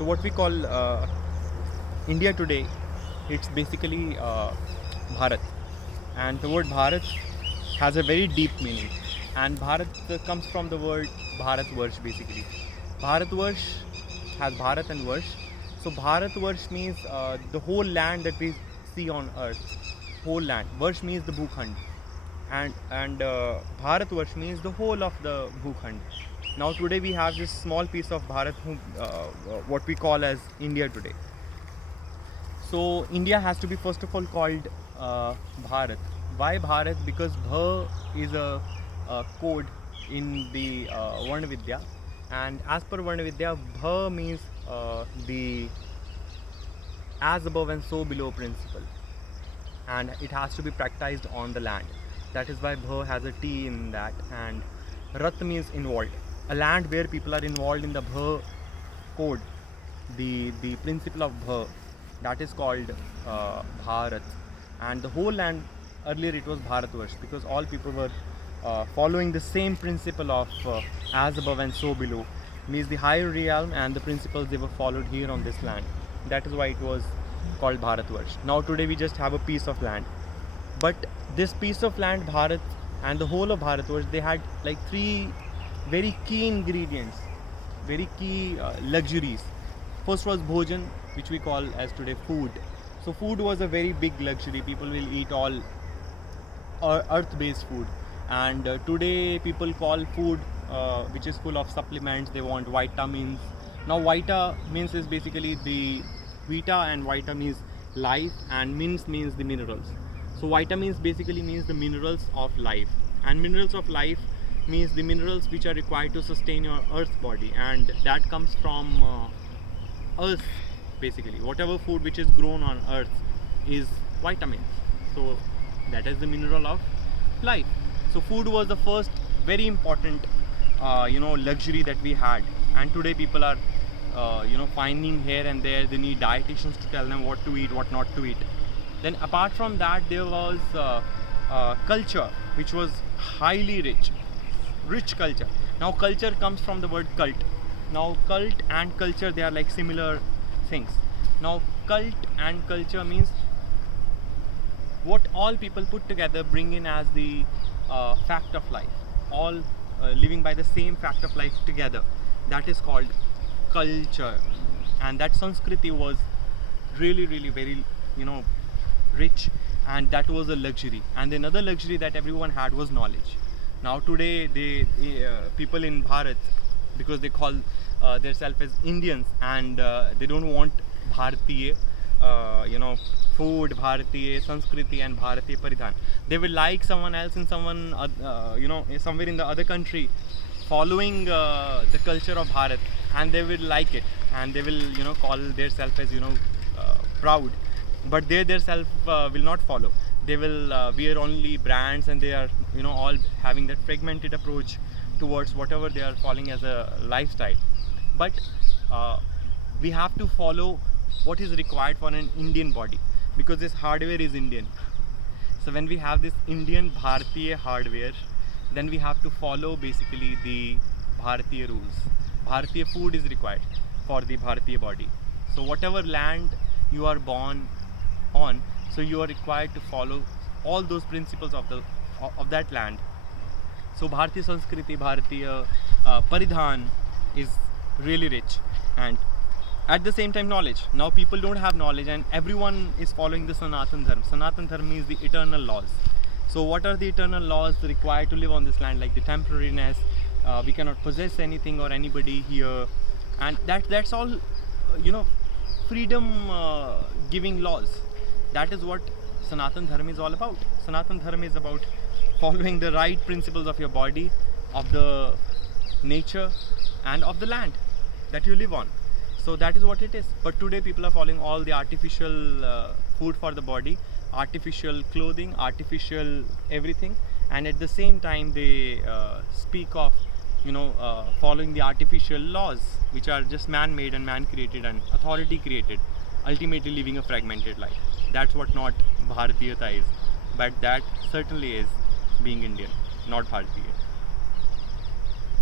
So what we call India today, it's basically Bharat, and the word Bharat has a very deep meaning. And Bharat comes from the word Bharatvarsh basically. Bharatvarsh has Bharat and Varsh. So Bharatvarsh means the whole land that we see on earth, whole land. Varsh means the Bhukhand, and Bharatvarsh means the whole of the Bhukhand. Now today we have this small piece of Bharat, what we call as India today. So India has to be first of all called Bharat. Why Bharat? Because Bha is a code in the Varna Vidya, and as per Varna Vidya, Bha means the as above and so below principle, and it has to be practiced on the land. That is why Bha has a T in that, and Rat means involved. A land where people are involved in the Bha code, the principle of Bha, that is called Bharat. And the whole land, earlier it was Bharatvarsh, because all people were following the same principle of as above and so below, means the higher realm and the principles they were followed here on this land. That is why it was called Bharatvarsh. Now today we just have a piece of land, but this piece of land, Bharat, and the whole of Bharatvarsh, they had like three very key ingredients, very key luxuries. First was bhojan, which we call as today food. So food was a very big luxury. People will eat all earth-based food, and today people call food which is full of supplements. They want vitamins. Now vita means is basically the vita, and vita means life, and mins means the minerals. So vitamins basically means the minerals of life, and minerals of life means the minerals which are required to sustain your earth body, and that comes from earth basically. Whatever food which is grown on earth is vitamins. So that is the mineral of life. So food was the first very important luxury that we had, and today people are finding here and there they need dietitians to tell them what to eat, what not to eat. Then apart from that, there was culture, which was highly rich culture. Now culture comes from the word cult. Now cult and culture, they are like similar things. Now cult and culture means what all people put together bring in as the fact of life, all living by the same fact of life together. That is called culture, and that Sanskriti was really very rich, and that was a luxury. And another luxury that everyone had was knowledge. Now today people in Bharat, because they call themselves as Indians, and they don't want Bharatiya food, Bharatiya Sanskriti and Bharatiya Paridhan. They will like someone else in someone somewhere in the other country following the culture of Bharat, and they will like it, and they will call themselves as proud, but they themselves will not follow. They will wear only brands, and they are all having that fragmented approach towards whatever they are following as a lifestyle. But we have to follow what is required for an Indian body, because this hardware is Indian. So when we have this Indian Bharatiya hardware, then we have to follow basically the Bharatiya rules. Bharatiya food is required for the Bharatiya body. So whatever land you are born on, so you are required to follow all those principles of that land. So Bharatiya Sanskriti, Bharatiya Paridhan is really rich, and at the same time knowledge. Now people don't have knowledge, and everyone is following the Sanatan Dharma. Sanatan Dharma means the eternal laws. So what are the eternal laws required to live on this land? Like the temporariness, we cannot possess anything or anybody here, and that's all freedom giving laws. That is what Sanatan Dharma is all about. Sanatan Dharma is about following the right principles of your body, of the nature, and of the land that you live on. So that is what it is. But today people are following all the artificial food for the body, artificial clothing, artificial everything, and at the same time they speak of following the artificial laws, which are just man-made and man-created and authority created, ultimately living a fragmented life. That's what not Bharatiyata is, but that certainly is being Indian, not Bharatiya.